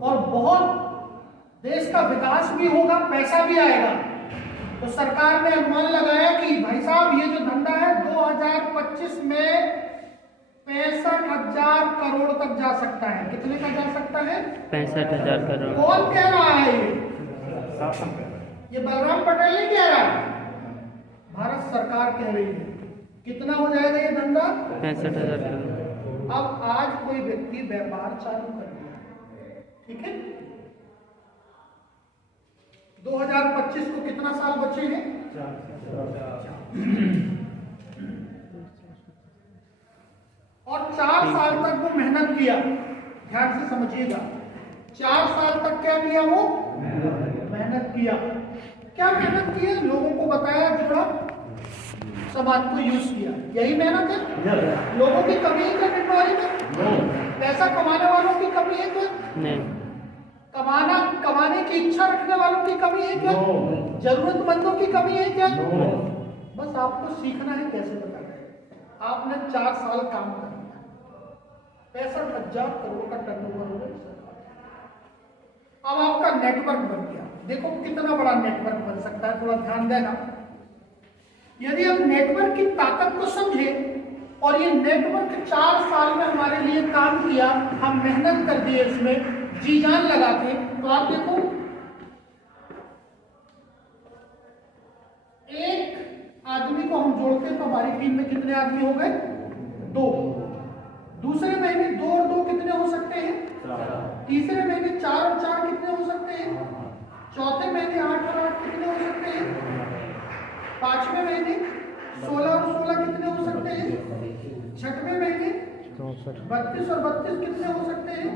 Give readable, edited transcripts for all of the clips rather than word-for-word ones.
और बहुत देश का विकास भी होगा, पैसा भी आएगा। तो सरकार ने अनुमान लगाया कि भाई साहब ये जो धंधा है 2025 में 65,000 करोड़ तक जा सकता है। कितने का जा सकता है? 65,000 करोड़। कौन कह रहा है ये बलराम पटेल नहीं कह रहा, भारत सरकार कह रही है। कितना हो जाएगा ये धंधा? 65,000 करोड़। अब आज कोई व्यक्ति व्यापार चालू कर दिया, ठीक है, 2025 को कितना साल बचे हैं? 4 साल तक वो मेहनत किया। ध्यान से समझिएगा, 4 साल तक क्या किया? वो मेहनत किया। क्या मेहनत की है? लोगों को बताया, जोड़ा, समाज को यूज किया। यही मेहनत है। लोगों की कमी है क्या टिटवारी में? पैसा कमाने वालों की कमी है क्या? नहीं। कमाने की इच्छा रखने वालों की कमी है क्या? जरूरतमंदों की कमी है क्या? बस आपको सीखना है कैसे पता करें। आपने 4 साल काम कर लिया, 65,000 करोड़ का टर्नओवर हो गया। अब आपका नेटवर्क बन गया। देखो कितना बड़ा नेटवर्क बन सकता है, थोड़ा ध्यान देना। यदि हम नेटवर्क की ताकत को समझे और ये नेटवर्क 4 साल में हमारे लिए काम किया, हम मेहनत कर दिए, इसमें जी जान लगा के, तो आप देखो एक आदमी को हम जोड़ते तो हमारी टीम में कितने आदमी हो गए? 2। दूसरे महीने 2 और 2 कितने हो सकते हैं? 4। तीसरे महीने 4 और 4 कितने हो सकते हैं? चौथे महीने 8 और 8 कितने हो सकते हैं? 5वें महीने 16 और 16 कितने हो सकते हैं? 6वें महीने 32 और 32 कितने हो सकते हैं?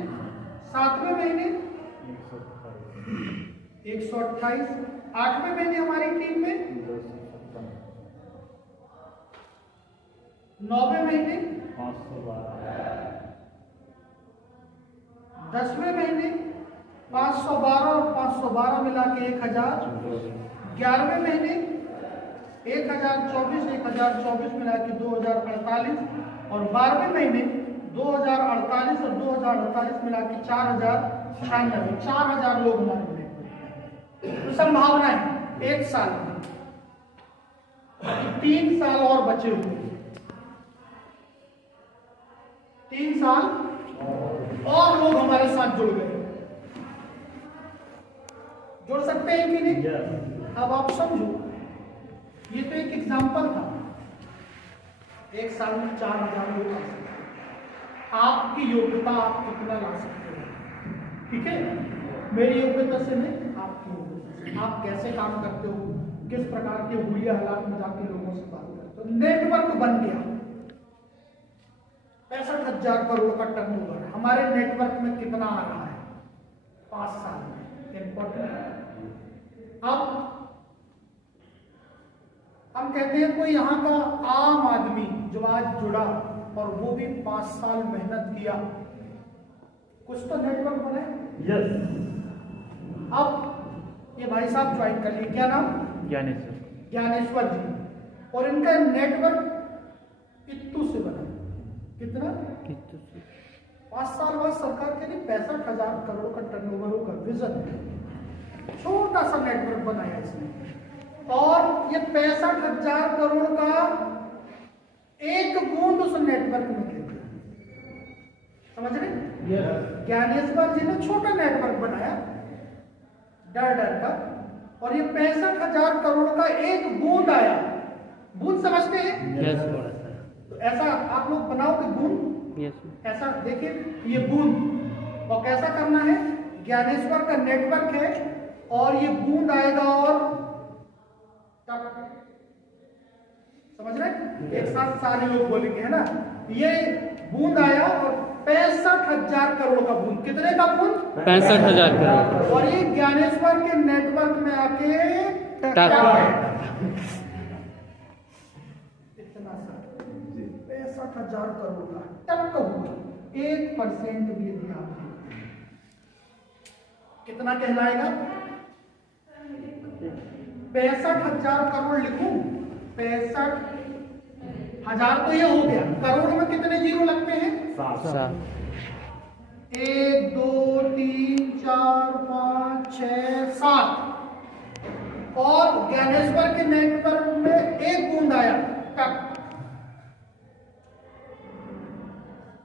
7वें महीने 128। 8वें महीने हमारी टीम में 9वें महीने 10वें महीने 512 और 512 मिला के 1000। 11वें महीने 1024, 1024 मिला के 2048 और 12वें महीने 2048 और 2048 मिला के 4096। 4000 लोग हमारे मिले। तो संभावना है 1 साल में 3 साल और बचे हुए, 3 साल और लोग हमारे साथ जुड़ गए। जुड़ सकते हैं कि नहीं? अब आप समझो, ये तो एक एग्जाम्पल था। 1 साल में 4000 लोग आ सकते हैं। आपकी योग्यता आप कितना ला सकते हो, ठीक है? मेरी योग्यता से नहीं, आपकी योग्यता से। आप कैसे काम करते हो, किस प्रकार के हुलिया हालात में जाके लोगों से बात करते हो। नेटवर्क बन गया। 65,000 करोड़ का टर्नओवर हमारे नेटवर्क में कितना आ रहा है 5 साल में? इंपॉर्टेंट। अब हम कहते हैं कोई यहाँ का आम आदमी जो आज जुड़ा और वो भी 5 साल मेहनत किया, कुछ तो नेटवर्क बना। यस। अब ये भाई साहब ज्वाइन कर लिए, क्या नाम? ज्ञानेश्वर जी। और इनका नेटवर्क कित्तू से बना। कितना? 5 साल बाद सरकार के लिए 65,000 करोड़ का टर्नओवर होगा। विजन, छोटा सा नेटवर्क बनाया इसने, और ये 65,000 करोड़ का एक बूंद उस नेटवर्क में गिर गया। समझ रहे? ज्ञानेश्वर जी ने छोटा नेटवर्क बनाया डर डर का, और ये 65,000 करोड़ का एक बूंद आया। बूंद समझते हैं? तो ऐसा आप लोग बनाओगे बूंद, ऐसा देखिए ये बूंद, और कैसा करना है? ज्ञानेश्वर का नेटवर्क है और ये बूंद आएगा और समझ रहे? एक साथ सारे लोग बोलेंगे, है ना? ये बूंद आया और 65,000 करोड़ का बूंद। कितने का बूंद? 65,000 करोड़। और ये ज्ञानेश्वर के नेटवर्क में आके इतना सा 65,000 करोड़ का टक हुआ। 1% भी यदि आप कितना कहलाएगा? 65,000 करोड़ लिखूं? 65,000 तो ये हो गया। करोड़ में कितने जीरो लगते हैं? 7। 1 2 3 6 7 और ज्ञानेश्वर के नेटवर्क में 1 बूंद आया टक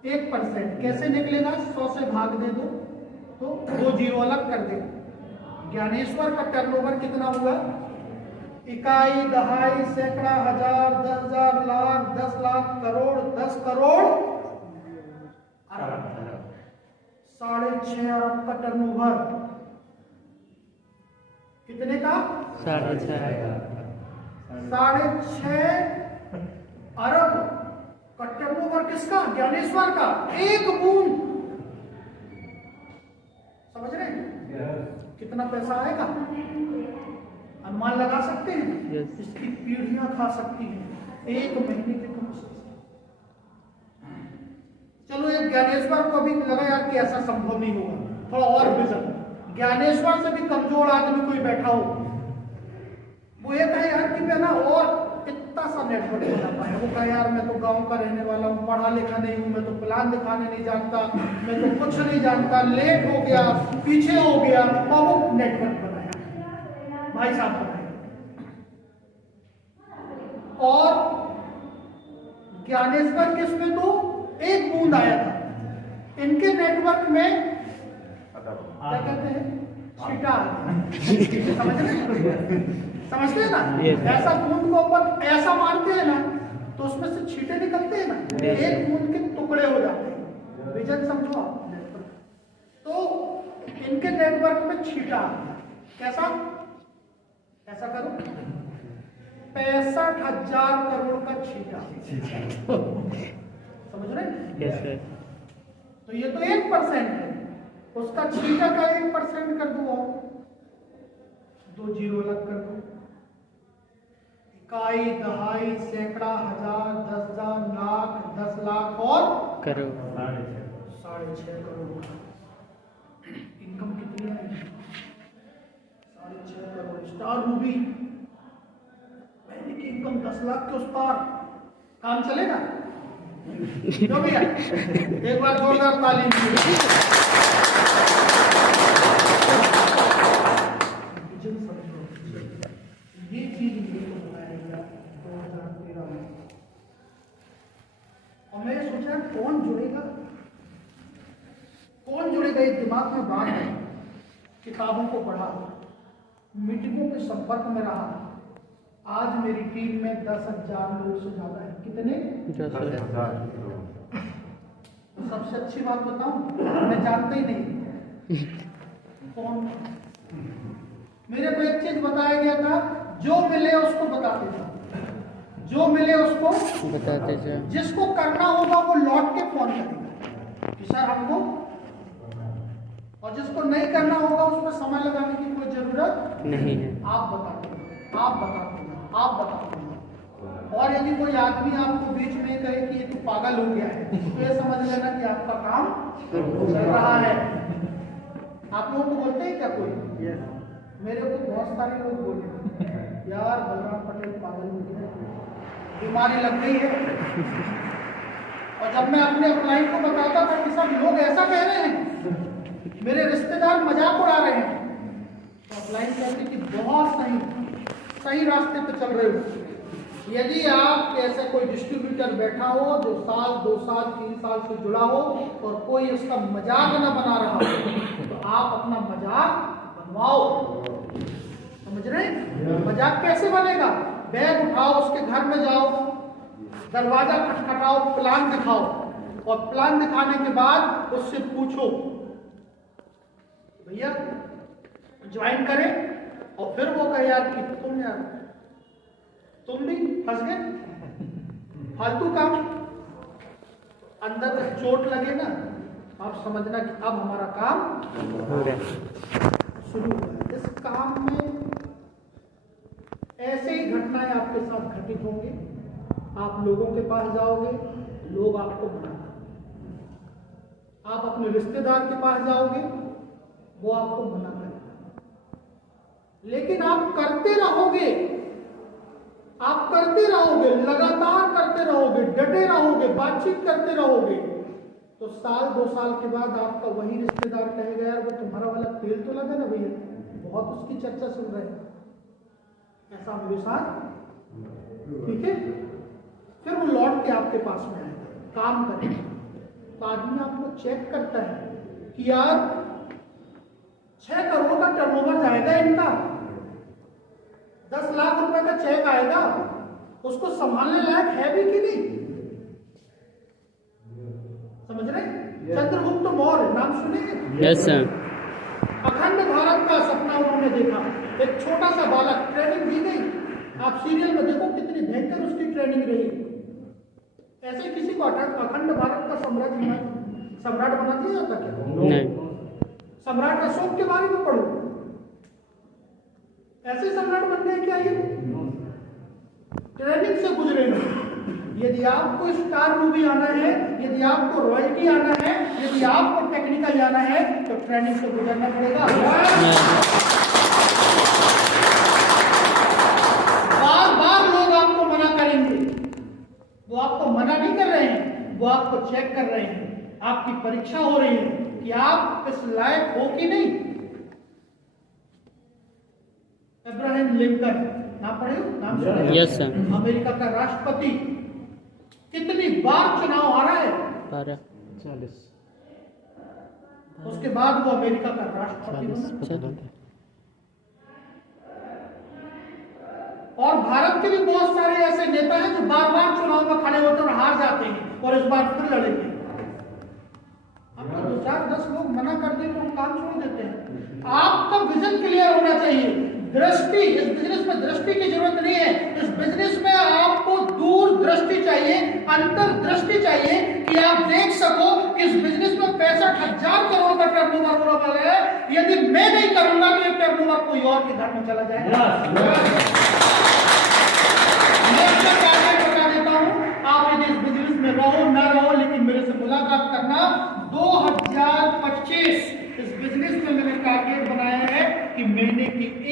1%। कैसे निकलेगा? 100 से भाग दे दो तो 2 जीरो अलग कर दे। ज्ञानेश्वर का टर्नओवर कितना हुआ? इकाई, दहाई, सैकड़ा, हजार, 10,000, लाख, 10 लाख, करोड़, 10 करोड़, अरब। 6.5 अरब का टर्नओवर। कितने का? 6.5 अरब का टर्नओवर। किसका? ज्ञानेश्वर का। 1 बूंद। समझ रहे हैं कितना पैसा आएगा? अनुमान लगा सकते हैं? इसकी पीढ़ियां खा सकती हैं 1 महीने के कम से। चलो एक ज्ञानेश्वर को भी लगा यार कि ऐसा संभव नहीं होगा, थोड़ा और विजन। ज्ञानेश्वर से भी कमजोर आदमी कोई बैठा हो, वो ये कहे यार कि मैं ना और इतना सा नेटवर्क बना पाया। वो कहे यार मैं तो गांव का रहने वाला हूँ, पढ़ा लिखा नहीं हूँ, मैं तो प्लान दिखाने नहीं जानता, मैं तो कुछ नहीं जानता, लेट हो गया, पीछे हो गया, और वो नेटवर्क बनाया, भाई साहब बनाया। और ज्ञानेश्वर किसमें तो 1 बूंद आया था। इनके नेटवर्क में क्या कहते हैं? छीटा। समझते हैं ना? ऐसा बूंद को ऊपर ऐसा मारते हैं ना तो उसमें से छींटे निकलते हैं ना, 1 बूंद के टुकड़े हो जाते हैं। विजन समझो आप। तो इनके नेटवर्क में छीटा। कैसा? ऐसा करो, 65,000 करोड़ का छीटा। समझ रहे? तो ये तो 1% है, उसका छीटा का 1% कर दो और 2 जीरो अलग कर दो। इकाई, दहाई, सैकड़ा, हजार, 10,000, लाख, 10 लाख और करोड़। 6.5 करोड़। इनकम कितनी है? 6.5 करोड़। स्टार मूवी महीने की इनकम 10 लाख के उस पार। काम चलेगा? क्यों भैया? एक बार जोरदार ताली दीजिए। ये चीज बताया 2013 में, और मैं सोचा कौन जुड़ेगा, कौन जुड़ेगा। एक दिमाग में बात है, किताबों को पढ़ा, मीटिंगों के संपर्क में रहा। आज मेरी टीम में 10,000 लोग से ज्यादा है। कितने? 10,000। तो सबसे अच्छी बात बताऊं, मैं जानता ही नहीं कौन। मेरे को एक चीज बताया गया था, जो मिले उसको बताते जाओ, जो मिले उसको बताते जाओ, जिसको करना होगा वो लौट के फोन करेगा कि सर हमको, और जिसको नहीं करना होगा उसमें समय लगाने की कोई जरूरत नहीं है। आप बताते हैं, आप बताते हैं, आप बताते हैं। और यदि कोई आदमी आपको बीच में कहे कि ये तो पागल हो गया है, तो ये समझ लेना कि आपका काम चल रहा है। आप लोगों को बोलते हैं क्या कोई? मेरे को बहुत सारे लोग बोले यार बलराम पटेल पागल हो गया, बीमारी लग गई है। और जब मैं अपने अपलाइन को बताता था कि सब लोग ऐसा कह रहे हैं, मेरे रिश्तेदार मजाक उड़ा रहे हैं, तो अपलाइन कहते कि बहुत सही रास्ते पे चल रहे हो। यदि आप ऐसे कोई डिस्ट्रीब्यूटर बैठा हो जो 1 2 साल 3 साल से जुड़ा हो और कोई उसका मजाक न बना रहा हो, तो आप अपना मजाक बनवाओ। समझ रहे? मजाक कैसे बनेगा? बैग उठाओ, उसके घर में जाओ, दरवाजा खटखटाओ, प्लान दिखाओ, और प्लान दिखाने के बाद उससे पूछो भैया ज्वाइन करें, और फिर वो कहे यार कि तुम भी फंस गए, फालतू काम। अंदर तक चोट लगे ना, आप समझना कि अब हमारा काम शुरू हुआ। इस काम में ऐसे ही घटनाएं आपके साथ घटित होंगी। आप लोगों के पास जाओगे, लोग आपको बनाएंगे। आप अपने रिश्तेदार के पास जाओगे, वो आपको मना करेगा। लेकिन आप करते रहोगे, आप करते रहोगे, लगातार करते रहोगे, डटे रहोगे, बातचीत करते रहोगे, तो 1 2 साल के बाद आपका वही रिश्तेदार कहेगा यार वो तुम्हारा वाला तेल तो लगा ना भैया, बहुत उसकी चर्चा सुन रहे हैं, ऐसा मेरे साथ, ठीक है। फिर वो लौट के आपके पास में आएगा, काम करेगा, तो आदमी आपको चेक करता है कि यार 6 करोड़ का टर्नओवर जाएगा इनका, 10 लाख रुपए का चेक आएगा, उसको संभालने लायक है भी कि नहीं? समझ रहे? चंद्रगुप्त मौर्य नाम सुने? Yes sir. अखंड भारत का सपना उन्होंने देखा। एक छोटा सा बालक, ट्रेनिंग दी गई, आप सीरियल में देखो कितनी भयंकर उसकी ट्रेनिंग रही। ऐसे किसी को अखंड भारत का सम्राट बना दिया जाता क्या? नहीं। सम्राट अशोक के बारे में पढ़ो, ऐसे सम्राट बनने क्या ये ट्रेनिंग से गुजरेगा। यदि आपको स्टार मूवी आना है, यदि आपको रॉयल्टी आना है, यदि आपको टेक्निकल जाना है, तो ट्रेनिंग से गुजरना पड़ेगा। बार बार लोग आपको मना करेंगे, वो आपको मना नहीं कर रहे हैं, वो आपको चेक कर रहे हैं, आपकी परीक्षा हो रही है कि आप इस लायक हो कि नहीं। अब्राहम लिंकन नाम पढ़े हो? नाम सुने? Yes sir. अमेरिका का राष्ट्रपति, कितनी बार चुनाव हारा है? 40। उसके बाद वो अमेरिका का राष्ट्रपति बना। और भारत के भी बहुत सारे ऐसे नेता हैं जो बार बार चुनाव में खड़े होकर हार जाते हैं और इस बार फिर लड़ेंगे। आपको 2 4 10 लोग मना कर दे तो हम काम छोड़ देते हैं। आपका विजन क्लियर होना चाहिए, दृष्टि। इस बिजनेस में दृष्टि की जरूरत नहीं है, इस बिजनेस में आपको दूर दृष्टि चाहिए, अंतर्दृष्टि चाहिए कि आप देख सको कि इस बिजनेस में 65,000 करोड़ का टर्नओवर होने वाला है। यदि मैं नहीं करूंगा तो ये टर्नओवर कोई और के घर में चला जाएगा। मैं अपना टारगेट बता देता हूं, आप यदि इस बिजनेस में रहो ना रहो, लेकिन मेरे से मुलाकात करना। 2025 इस बिजनेस में मैंने टारगेट बनाया है कि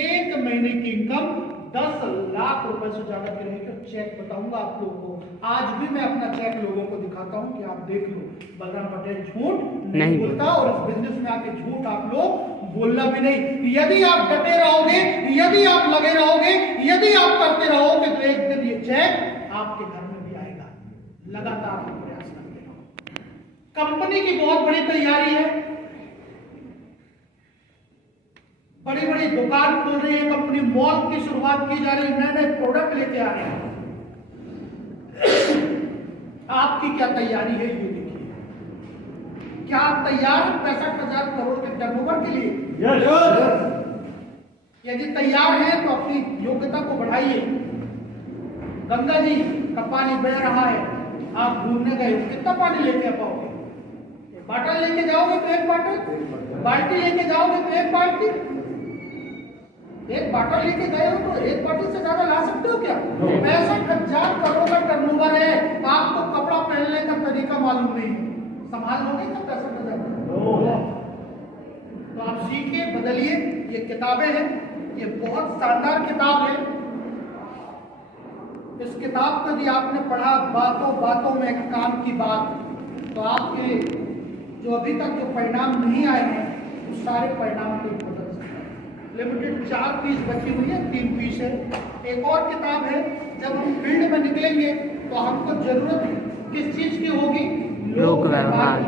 एक महीने की इनकम 10 लाख रुपए से ज्यादा की रहेगी। चेक बताऊंगा आप लोगों को, आज भी मैं अपना चेक लोगों को दिखाता हूं कि आप देख लो। बलराम पटेल झूठ नहीं बोलता और इस बिजनेस में आके झूठ आप लोग बोलना भी नहीं। यदि आप डटे रहोगे, यदि आप लगे रहोगे, यदि आप करते रहोगे तो एक दिन ये चेक आपके घर में भी आएगा। लगातार आप प्रयास करते रहो। कंपनी की बहुत बड़ी तैयारी है, बड़ी बड़ी दुकान खोल रही है कंपनी, मॉल की शुरुआत की जा रही है, नए नए प्रोडक्ट लेके आ रहे हैं। आपकी क्या तैयारी है ये देखिए। क्या आप तैयार हैं 65,000 करोड़ के टर्नओवर के लिए? यदि तैयार हैं तो अपनी योग्यता को बढ़ाइए। गंगा जी का पानी बह रहा है, आप घूमने गए, कितना पानी लेके आ पाओगे? बाटल लेके जाओगे तो एक बाटल, बाल्टी लेके जाओगे तो एक बाल्टी। एक बाटल लेके गए हो तो एक बाटल से ज्यादा ला सकते हो क्या? 65,000 करोड़ का टर्नओवर है, आपको कपड़ा पहनने का तरीका मालूम नहीं, संभाल लोगे क्या 65,000? तो आप सीखिए, बदलिए। ये किताबें हैं, ये बहुत शानदार किताब है। इस किताब को यदि आपने पढ़ा, बातों बातों में काम की बात, तो आपके जो अभी तक जो परिणाम नहीं आए हैं, उस सारे परिणाम को बदल सकते हैं। लिमिटेड 4 पीस बची हुई है, 3 पीस है। एक और किताब है, जब हम फील्ड में निकलेंगे तो हमको जरूरत किस चीज की होगी? लोक व्यवहार।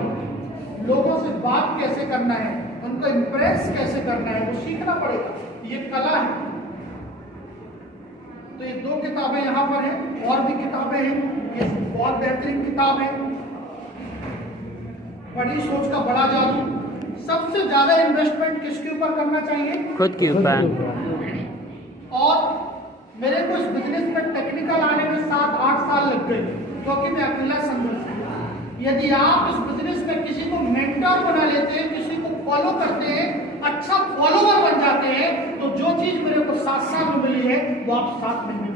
लोगों से बात कैसे करना है, उनको इंप्रेस कैसे करना है, वो सीखना पड़ेगा। ये कला है। तो ये 2 किताबें यहाँ पर हैं, और भी किताबें हैं। ये बहुत बेहतरीन किताब है, बड़ी सोच का बड़ा जादू। सबसे ज्यादा इन्वेस्टमेंट किसके ऊपर करना चाहिए? खुद के ऊपर। और मेरे को इस बिजनेस में टेक्निकल आने में 7-8 साल लग गए, क्योंकि मैं अकेला संघर्ष। यदि आप इस बिजनेस में किसी को मेंटर बना लेते हैं, किसी को फॉलो करते हैं, अच्छा फॉलोवर बन जाते हैं, तो जो चीज मेरे को 7 साल में मिली है वो आप 7 महीने